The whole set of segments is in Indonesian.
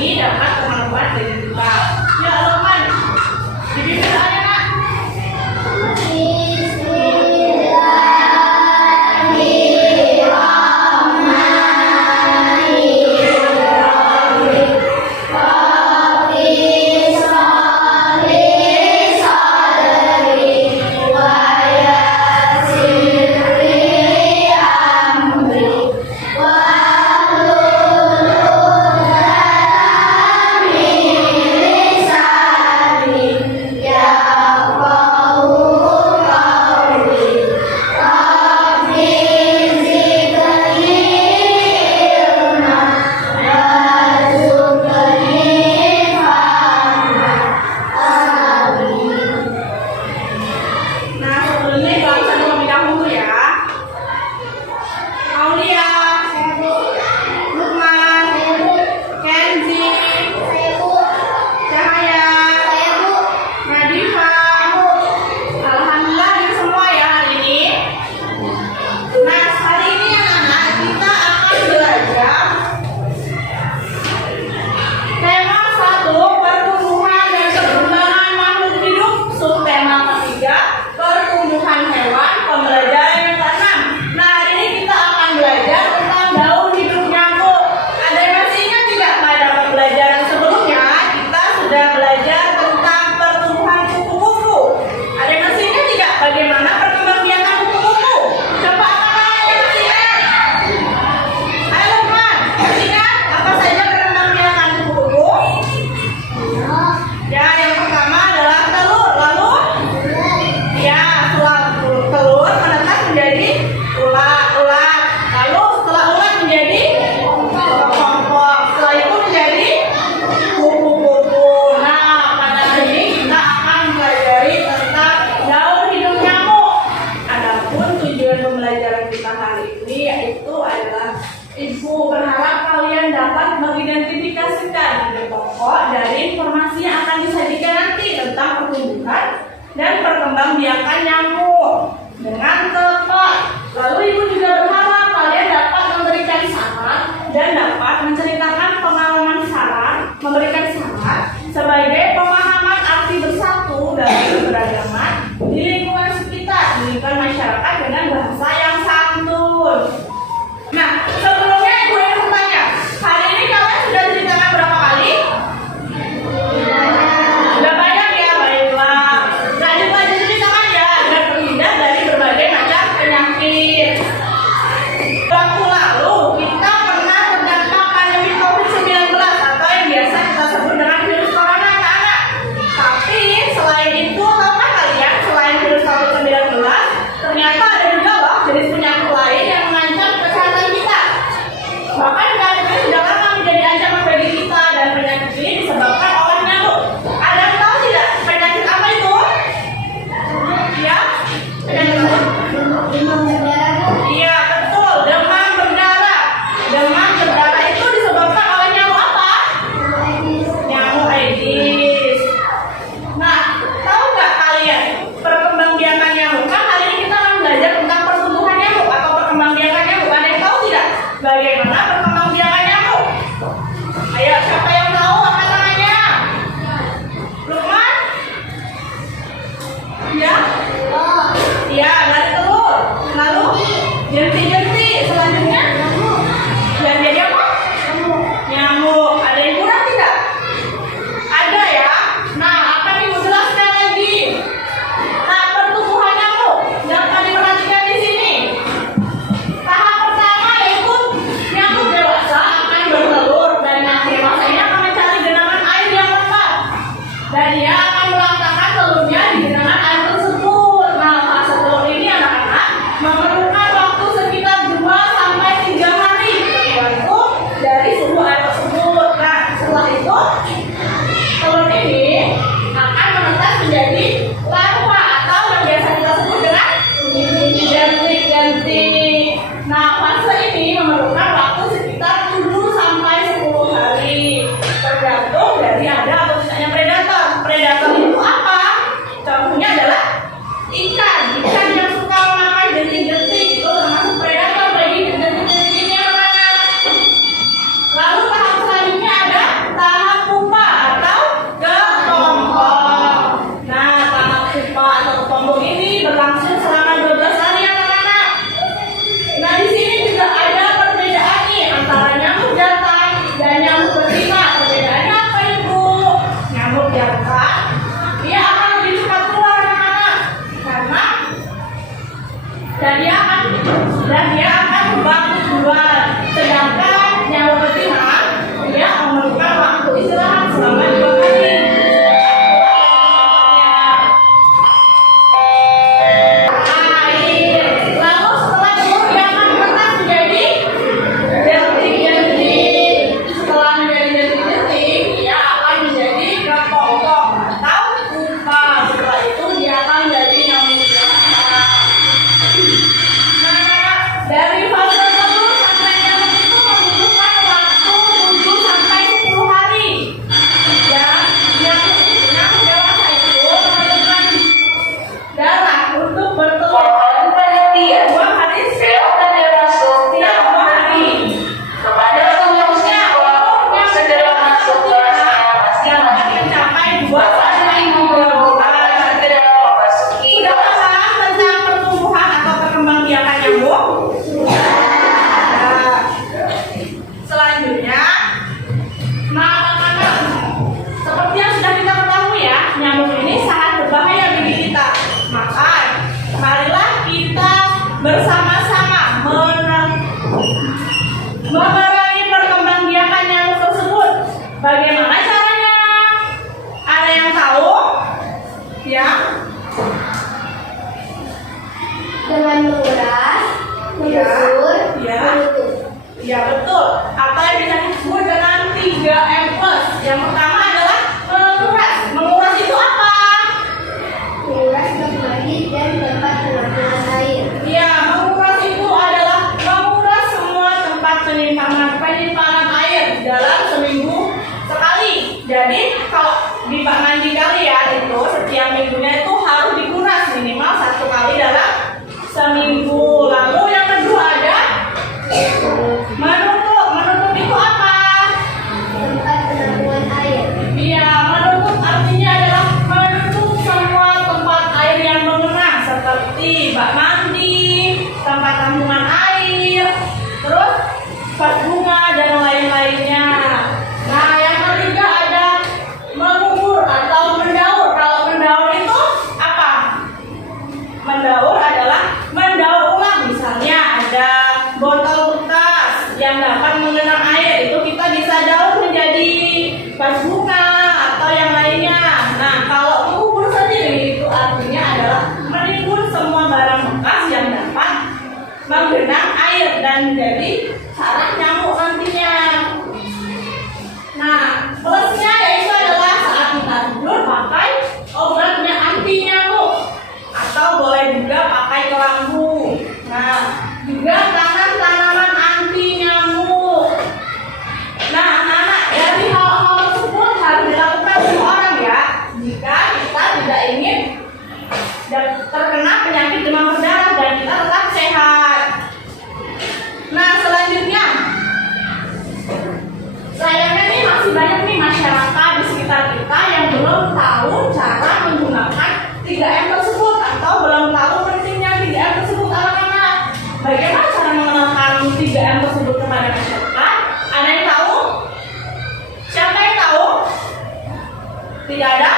ini dapat kemampuan dari kita. Ya Lukman, dipimpin aja nak. Ibu berharap kalian dapat mengidentifikasikan ide pokok dari informasi yang akan disajikan nanti tentang pertumbuhan dan perkembangbiakan nyamuk dengan tepat. Lalu ibu juga berharap kalian dapat memberikan saran dan dapat menceritakan pengalaman memberikan saran sebagai pemahaman arti bersatu dari keberagaman di lingkungan sekitar, di lingkungan masyarakat dengan bahasa yang santun. Nah, sebelumnya ibu ingin bertanya, hari ini kalian sudah ceritakan berapa kali? Sudah banyak ya, baiklah. Nah, ibu aja ceritakan ya, agar terhindar dari berbagai macam penyakit. Waktu lalu kita pernah terdampak pandemi Jadi kalau di bak mandi kalian itu setiap minggunya itu harus dikuras minimal 1 kali dalam seminggu. Lalu yang kedua ada menutup. Menutup itu apa? Tempat penampungan air. Iya, menutup artinya adalah menutup semua tempat air yang mengenang seperti bak mandi, tempat tampungan air, terus vas bunga dan lain-lainnya. Nah, yang ketiga ada mengubur atau mendaur. Kalau mendaur itu apa? Mendaur adalah mendaur ulang. Misalnya ada botol bekas yang dapat mengenang air, itu kita bisa daur menjadi vas bunga atau yang lainnya. Nah, kalau mengubur sendiri itu artinya adalah menimbun semua barang bekas yang dapat menggenang air dan menjadi sarang nyamuk nantinya. Nah, plusnya yaitu adalah saat kita tidur pakai obatnya anti nyamuk atau boleh juga pakai kelambu. Nah, juga tanam tanaman anti nyamuk. Nah, anak-anak, dari hal-hal tersebut harus dilakukan semua orang ya, jika kita tidak ingin terkena penyakit demam berdarah dan kita tetap sehat. Nah, selanjutnya sayangnya nih masih banyak nih masyarakat di sekitar kita yang belum tahu cara menggunakan 3M tersebut atau belum tahu pentingnya 3M tersebut anak-anak. Bagaimana cara mengenalkan 3M tersebut kepada masyarakat? Ada yang tahu? Siapa yang tahu? Tidak ada?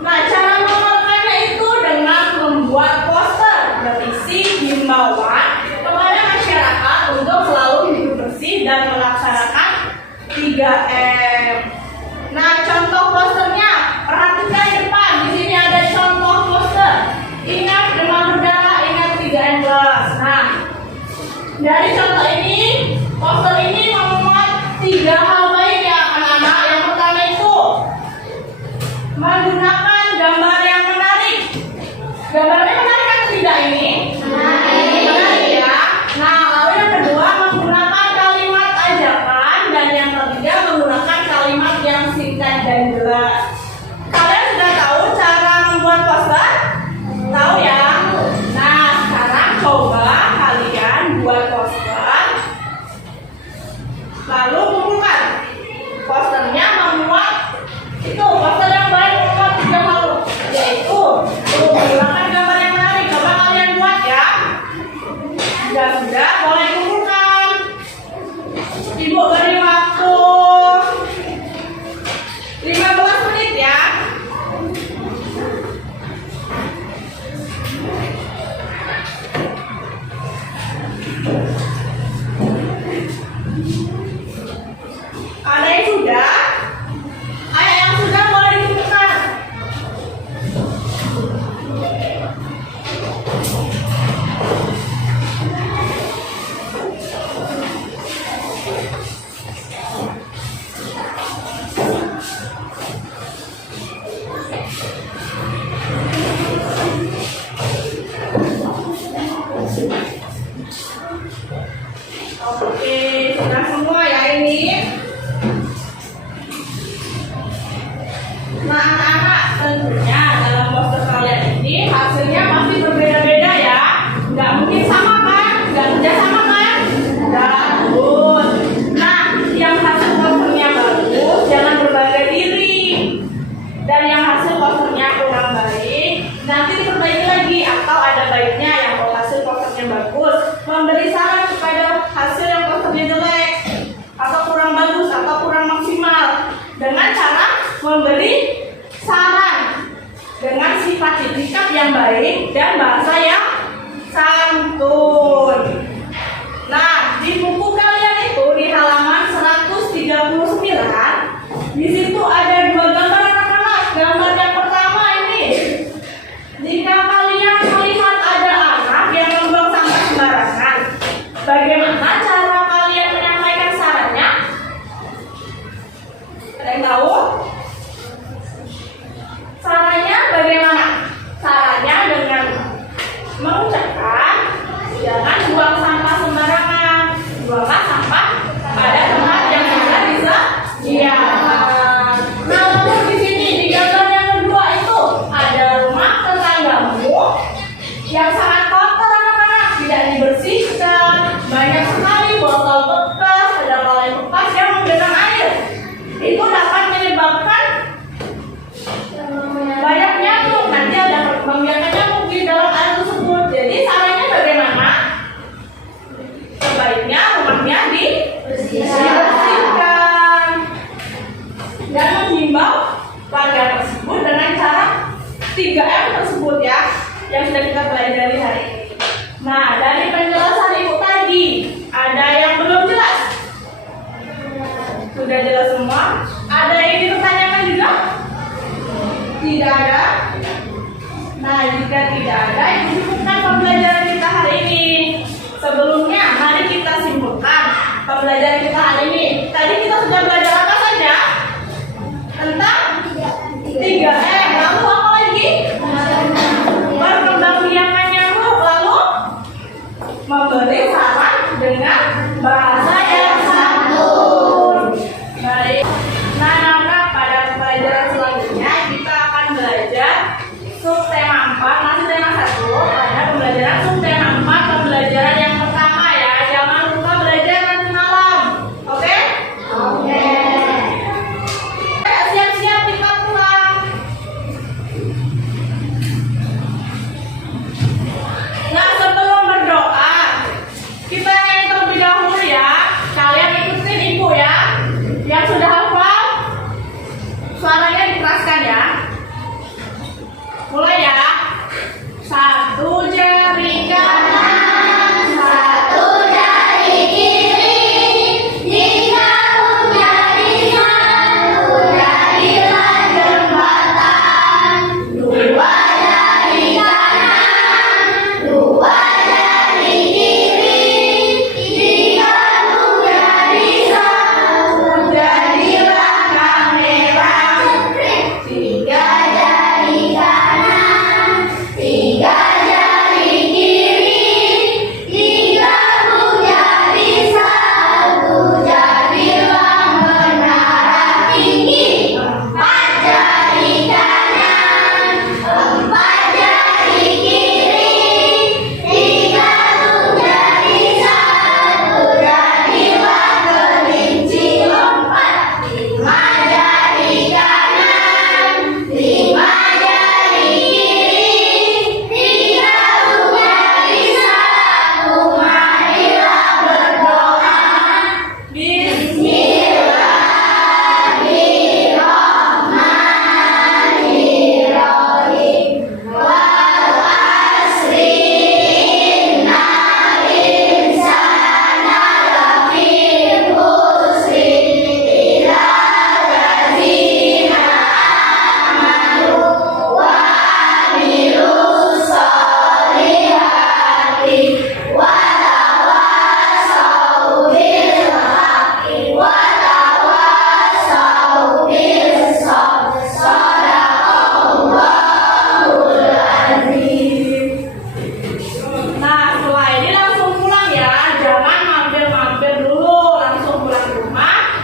Nah, cara mengenalkannya itu dengan membuat poster berisi himbauan kepada masyarakat untuk selalu hidup bersih dan melaksanakan 3M. Nah, contoh posternya, perhatikan di depan. Di sini ada contoh poster. Ingat demam berdarah, ingat 3M plus. Nah, dari contoh ini, poster ini memuat 3 hal baik ya anak-anak. Yang pertama itu menggunakan gambar yang menarik. Gambarnya menarik kan tidak ini? Menarik ya. Nah, lalu yang kedua menggunakan kalimat ajakan dan yang ketiga menggunakan kalimat yang singkat dan jelas. Kalian sudah tahu cara membuat poster? Tahu ya? Nah, sekarang coba kalian buat poster. Lalu kumpulkan. Posternya memuat itu poster yang baik memuat 3 hal, yaitu menggunakan gambar yang menarik. Coba kalian buat ya. Jika sudah, boleh kumpulkan. Ibu beri waktu 15 menit ya. Ada yang sudah? Ayo yang sudah boleh dikumpulkan. Oke, sudah semua ya ini. Nah, anak-anak, tentunya dalam poster kalian ini hasilnya pasti berbeda-beda ya. Nggak mungkin sama kan? Nggak kerja sama kan? Bagus. Nah, yang hasil posternya bagus jangan berbangga diri. Dan yang hasil posternya kurang baik nanti diperbaiki lagi, atau ada baiknya yang hasil posternya bagus memberi saran kepada hasil yang posternya jelek atau kurang bagus atau kurang maksimal dengan cara memberi saran dengan sifat etikat yang baik dan bahasa yang santun. Nah, di buku kalian itu di halaman 139 di situ ada 2 gambar anak-anak. Gambar yang pertama ini, jika kalian melihat ada anak yang membuang sampah sembarangan, bagaimana cara kalian menyampaikan sarannya? Ada yang tahu? Caranya bagaimana? Caranya dengan 3M tersebut ya, yang sudah kita pelajari hari ini. Nah, dari penjelasan Ibu tadi, ada yang belum jelas? Sudah jelas semua? Ada yang dipertanyakan juga? Tidak ada? Nah, jika tidak ada, itu cukupkan pembelajaran kita hari ini. Sebelumnya, mari kita simpulkan pembelajaran kita hari ini. Tadi kita sudah belajar apa saja? Tentang 3M. Lalu apa lagi? Perkembangbiakan nyamuk. Lalu memberi saran dengan bahasa yang santun. Baik. Nah, pada pelajaran selanjutnya kita akan belajar subtema 4, masih tema 1. Pada pembelajaran subtema 4, pembelajaran yang pertama ya. Jangan lupa belajar nanti malam. Oke? Oke. Siap-siap kita pulang. Nah, sebelum berdoa, kita nyanyi terlebih dahulu ya. Kalian ikutin ibu ya. Yang sudah hafal, suaranya dikeraskan ya. Mulai ya. Satu jari kanan, satu jari kiri. Jika punya satu jadilah jembatan. Dua jari kanan, dua jari kiri. Jika punya satu jadilah kamera. Tiga jari kanan, tiga jari kiri. Jika punya satu jadilah menara tinggi. Empat jari kanan, empat jari kiri. Jika punya satu jadilah kelinci lompat. Lima jari kanan, lima jari kiri. Jika punya satu, marilah berdoa. Bismillahirrahmanirrahim. Wal asri innal insana lafi khusri illa allazina amanu wa amilus solihati wa tawassaw bil haqqi wa tawassaw bis sabr. Shadaqallahul azim. Nah, setelah ini langsung pulang ya. Jangan mampir-mampir dulu, langsung pulang ke rumah,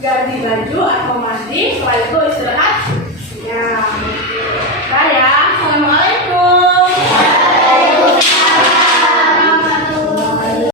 ganti baju atau mandi, setelah itu istirahat. Ya, bye ya.